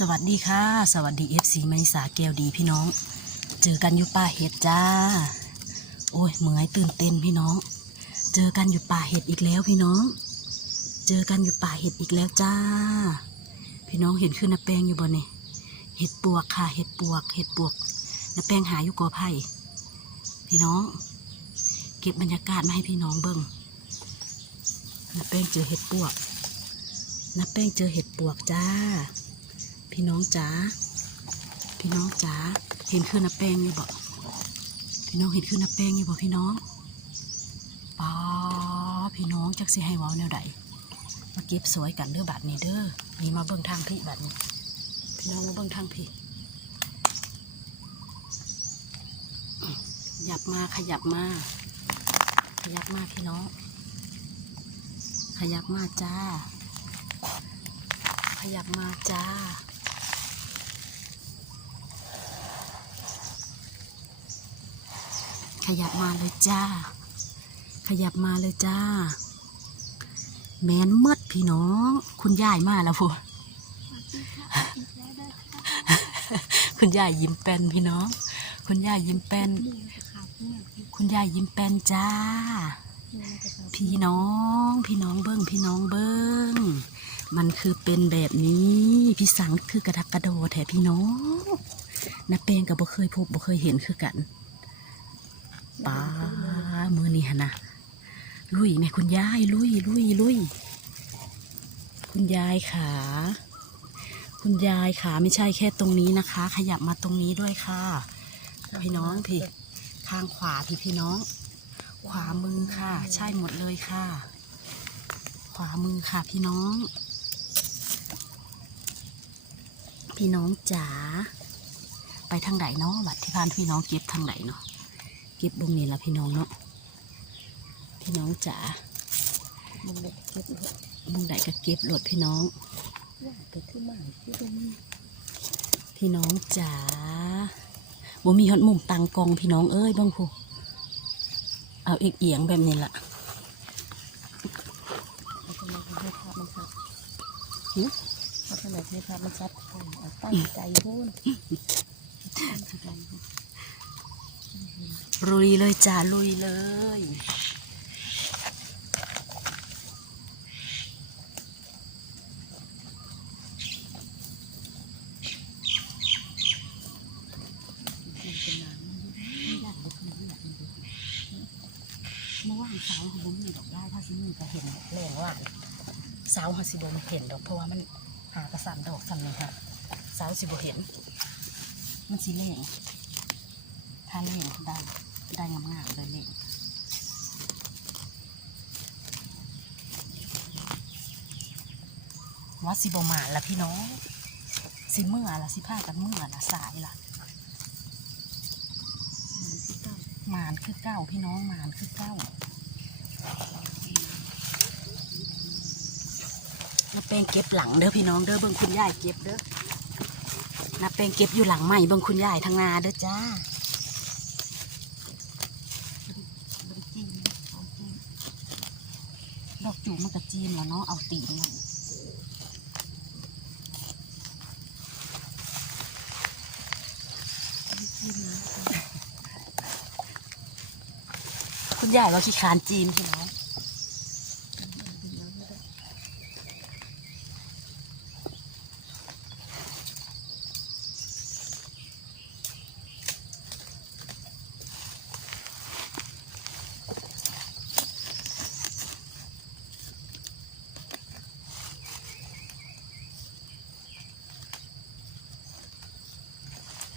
สวัสดีค่ะ สวัสดีเอฟซีมณิสาแก้วดีพี่น้อง เจอกันอยู่ป่าเห็ดจ้า โอ้ยเหมือยตื่นเต้นพี่น้อง เจอกันอยู่ป่าเห็ดอีกแล้วพี่น้อง เจอกันอยู่ป่าเห็ดอีกแล้วจ้า พี่น้องเห็นขึ้นนาแปลงอยู่บ่เนี่ยเห็ดปวกค่ะเห็ดปวก เห็ดปวกนาแปลงหาอยู่กอไผ่พี่น้อง เก็บบรรยากาศมาให้พี่น้องเบิ่งนาแป้งเจอเห็ดปวกนาแป้งเจอเห็ดปวกจ้า พี่น้องจ๋าพี่น้องจ๋าเห็นขึ้นนาแป้งอยู่บ่พี่น้องเห็นขึ้นนาแป้งอยู่บ่พี่น้องป้าพี่น้องจักสิให้เว้าแนวใดมาเก็บสวยกันเด้อบัดนี้เด้อนี่มาเบิ่งทางพี่บัดนี้พี่น้องมาเบิ่งทางพี่ขยับมาขยับมา ขยับมาพี่น้อง ขยับมาจ้า ขยับมาจ้า ขยับมาเลยจ้า ขยับมาเลยจ้า แมนเมดพี่น้อง คุณยายมาแล้วพูคุณยายยิ้มแป้นพี่น้อง คุณยายยิ้มแป้น คุณยายยิ้มแป้นจ้า พี่น้อง พี่น้องเบิ้งพี่น้องเบิ้งมันคือเป็นแบบนี้ พี่สังคือกระดักกระโดดแถพี่น้องนาเปงกับบ่เคยพบบ่เคยเห็นคือกัน ป้ามือนี่ฮะนะลุยแม่คุณยายลุยลุยลุยคุณยายขา คุณยายขาไม่ใช่แค่ตรงนี้นะคะ ขยับมาตรงนี้ด้วยค่ะ พี่น้องพี่ข้างขวาพี่พี่น้อง ขวามือค่ะ ใช่หมดเลยค่ะ ขวามือค่ะพี่น้อง พี่น้องจ๋าไปทางไหนเนาะบัดที่พานพี่น้องเก็บทางไหนเนาะ ก็บบงนี้ละพี่น้องเนาะพี่น้องจ๋ามึงเด็กเก็บเถอะบงไหนก็เก็บโหลดพี่น้องว่าไปที่บ้านที่ตรงนี้พี่น้องจ๋าบ่มีฮอดมุมตังกองพี่น้องเอ้ยเบ้างพูเอาเอียงเอียงๆแบบนี้ละเอาทำไมให้ภาพมันชัดหึเอาทำไมให้ภาพมันชัดเอาตั้งใจพูนตั้งใจพูน ลุยเลยจ้าลุยเลย เมื่อยากมันดูเมื่อวานเสาเขาบ่มีดอกได้ถ้าสิมีก็เห็นแรงว่านสาเขาสิบ่เห็นดอกเพราะว่ามันหากระสันดอกสันเลยค่ะสาสิบ่เห็น มันสิแรง ถ้าแรงได้ได้งามๆเลยแรงว่าสิบมาละพี่น้องสิเมื่อละสิพากันเมื่อละสายละมานคือเก้าพี่น้องมานคือเก้าน้าเป้งเก็บหลังเด้อพี่น้องเด้อเบิ่งคุณยายเก็บเด้อน้าเป้งเก็บอยู่หลังใหม่เบิ่งคุณยายทางนาเด้อจ้า บริจีนเอาจีน ดอก จูบมันกระจีนแล้วเนาะเอาตีนมันคุณยายเราขี้คานจีนใช่ไหมป็นน้ำไม่ได้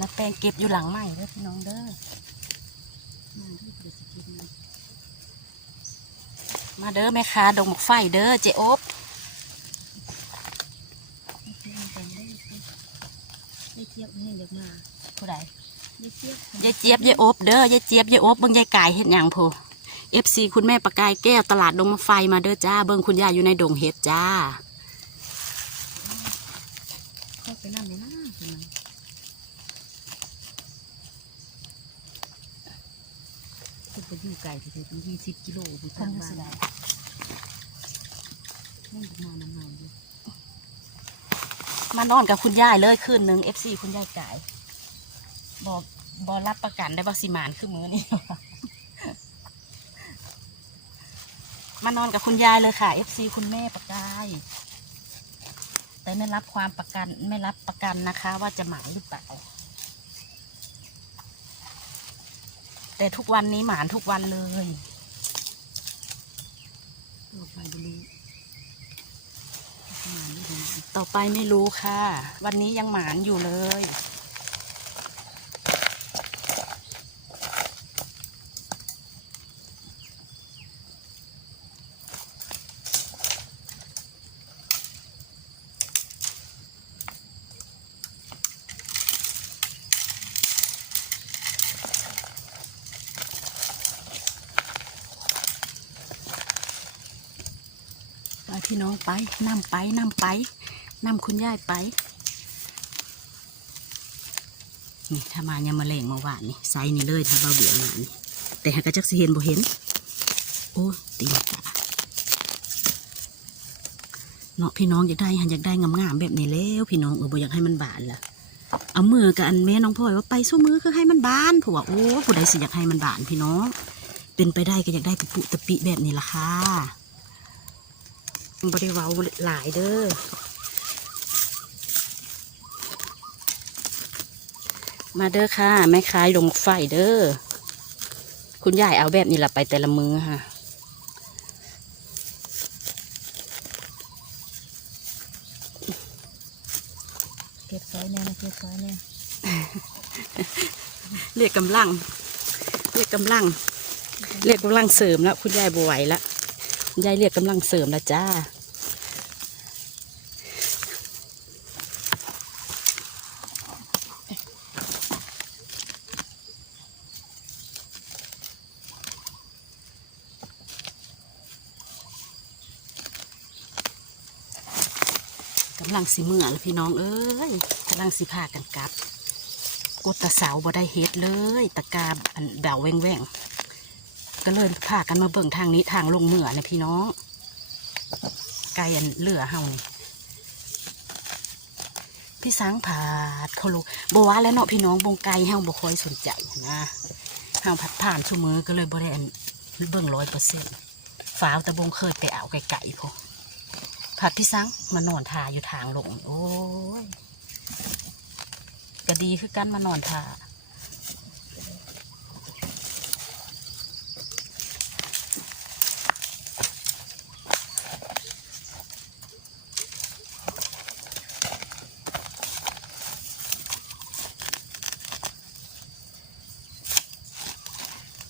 น้าเป้งเก็บอยู่หลังใหม่เด้อพี่น้องเด้อมาที่บริจีนนะมาเด้อแม่ค้าดงหมกไฟเด้อเจ๊อบไม่เที่ยวกันได้ไม่เที่ยวให้อยากมาผู้ใดไม่เที่ยวยายเจี๊ยบยายอบเด้อยายเจี๊ยบยายอบเบิ่งยายกายเห็ดหยังโพเอฟซีคุณแม่ประกายแก้วตลาดดงมะไฟมาเด้อจ้า เบิ่งคุณยายอยู่ในดงเห็ดจ้า เข้าไปนั่งเลยนะทำไมคุณไปอยู่ไกลที่ถึง ยี่สิบกิโลอยู่ทางบ้านนั่งมาน้ำมันอยู่มานอนกับคุณยายเลยคืนหนึ่งเอฟซีคุณยายจ่ายบอบอรับประกันได้บ่สิมานคือมือนี่มานอนกับคุณยายเลยค่ะเอฟซีคุณแม่ประกายแต่ไม่รับความประกันไม่รับประกันนะคะ ว่าจะหมานหรือเปล่า แต่ทุกวันนี้หมานทุกวันเลยต่อไปดูดูมาดูดูต่อไปไม่รู้ค่ะ วันนี้ยังหมานอยู่เลย พี่น้องไปนำไปนำไปนำคุณยายไป นี่ถ้ามายังมาเลงมื่อวานนี่ไซนี่เลยถ้าเบาเบี่ยงมานี่แต่หากระจักสิเห็นบ่เห็น โอ้ตีนกาเนาะพี่น้องอยากได้หันอยากได้งามๆแบบนี้แล้วพี่น้องเออบ่อยากให้มันบานล่ะเอามือกับอันแม่น้องพลอยว่าไปสู้มือคือให้มันบานผัวโอ้ผู้ใดสิอยากให้มันบานพี่น้อง เป็นไปได้ก็อยากได้ตะปุตะปิแบบนี้ล่ะค่ะ บริวาหลายเด้อมาเด้อค่ะแม่ค้ายลงไฟเด้อคุณยายเอาแบบนี้ละไปแต่ละมือค่ะเก็บซอยแน่นะเก็บซอยแน่เรียกกำลังเรียกกำลังเรียกกำลังเสริมแล้ว คุณยายบวไหวแล้วคุณ ยายเรียกกำลังเสริมแล้วจ้า กำลังสิเมื่อแล้วพี่น้องเอ้ยกำลังสิพากันกลับกดตะเสาบ่ได้เฮ็ดเลย ตะกาอันเดาแว่งแว่ง ก็เลยพากันมาเบิ่งทางนี้ทางลงเหมือนะพี่น้อง ไกลอันเหลือเฮานี่พี่สังผาดเขาลูกบวาแล้วเนาะพี่น้องบงไกลเฮาบ่ค่อยสนใจนะเฮาผัดผ่านชั่วมือก็เลยบ่ได้อันเบิ่งร้อยเปอร์เซ็นต์ฟ้าวแต่บงเคยไปเอาไกลๆพอผัดพี่สังมานอนทาอยู่ทางลงโอ้ยก็ดีคือกันมานอนท่า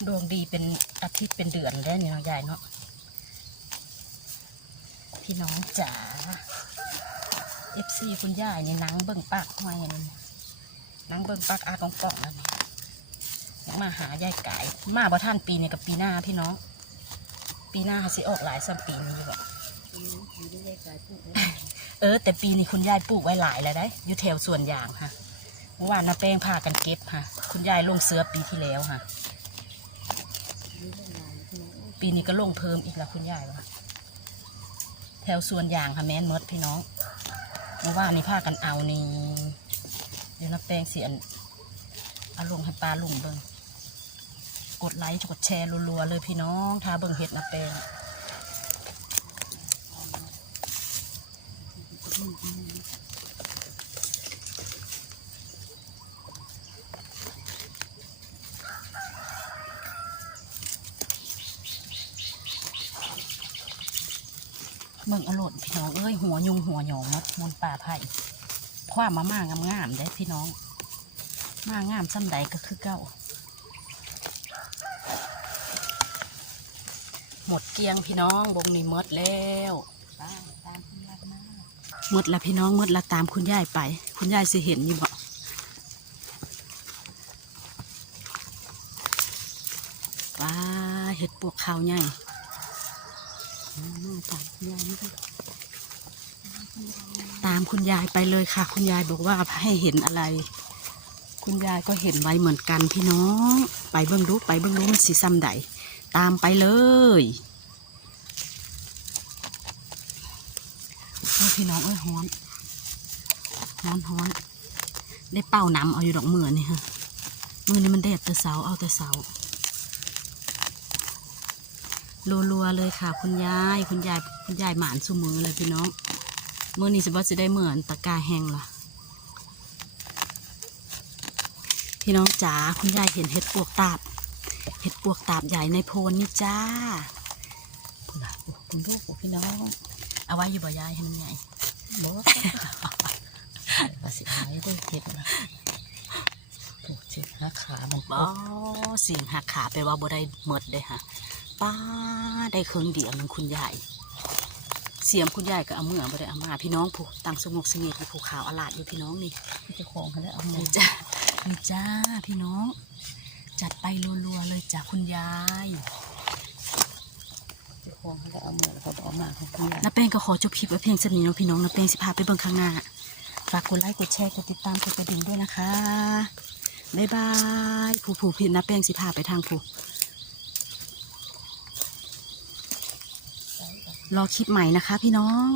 ดวงดีเป็นอาทิตย์เป็นเดือนแล้วเนี่ยเนาะยายเนาะพี่น้องจ๋าเอฟซีคุณยายนี่นังเบิ่งปากห้อยนนี้นั่งเบิ่งปากอากองกล่องแล้วนี่ยังมาหายายไก่มาบ่ท่านปีนี้กับปีหน้าพี่น้อง ปีหน้าสิออกหลายสัมปีนี้บ่อกเออ แต่ปีนี้คุณยายปลูกไว้หลายแล้วได้อยู่แถวส่วนยางค่ะเมื่อวานน้าแป้งพากันเก็บค่ะ คุณยายลงเสือปีที่แล้วค่ะ ปีนี้ก็ลงเพิ่มอีกแล้วคุณยายว่าแถวส่วนยางค่ะแม่นมดพี่น้องเมื่อวานนี้พากันเอานี่เดี๋ยวน้าแปงเสียนเอาลงให้ปลาลุงเบิ่งกดไลค์กดแชร์รัวๆเลยพี่น้องถ้าเบิ่งเห็ดน้าแป้ง เบิ่งอรดพี่น้องเอ้ยหัวยุงหัวหยองมัดมนป่าไผ่ความมามากงามๆได้พี่น้อง มางามซ้ำใดก็คือเก้า หมดเกียงพี่น้องบงนี่หมดแล้วมตามคุณรักมากหมดละพี่น้องหมดละตามคุณยายไป คุณยายสิเห็นอยู่บ่ว้าเห็ดปวกขาวใหญ่ ตามคุณยายตามคุณยายไปเลยค่ะ คุณยายบอกว่าให้เห็นอะไร คุณยายก็เห็นไว้เหมือนกันพี่น้อง ไปเบิ่งดูไปเบิ่งดูมันสีซ้ำใดตามไปเลยโอ้ยพี่น้องเอ้ยฮ้อนฮ้อนฮ้อนได้เป่าน้ำเอาอยู่ดอกมือนี่ฮะมือนี่มันแดดแต่เสาเอาแต่เสา รัวๆเลยค่ะ คุณยาย คุณยาย คุณยายหมานสุมือเลยพี่น้องมือนี้จะว่าจะได้เหมือนตะกร้าแห้งล่ะ พี่น้องจ๋าคุณยายเห็นเห็ดปวกตาบ เห็ดปวกตาบใหญ่ในโพนนี่จ้าคุณล่ะโอ้คุณลูกโอ้พี่น้อง เอาไว้อยู่บ่ยายให้มันใหญ่บอสภาษีหายได้เห็ดนะโอ้เจ็บหาขามันบอเสียงหักขาไปว่าบ่ได้หมดเลยค่ะ ป้าได้เครื่องเดียวหนึงคุณยายเสียมคุณยายก็เอามือบ่ได้เอามาพี่น้องผู้ตั้งสงบเสงี่ยมอยู่ภูเขาอาลาดอยู่พี่น้องนี่เจ้าของเขาได้เอามานี่จ้านี่จ้าพี่น้อง จัดไปรัวๆเลยจ้าคุณยายเจ้าของเขาได้เอามาแล้วเขาบอกเอามาของคุณยายน้าแป้งก็ขอจบคลิปไว้เพียงเท่านี้เนาะพี่น้องน้าแป้งสิพาไปเบิ่งข้างหน้าฝากกดไลค์กดแชร์กดติดตามกดกระดิ่งด้วยนะคะบ๊ายบายผู้ผู้พี่น้าแป้งสิพาไปทางผู้ รอคลิปใหม่นะคะพี่น้อง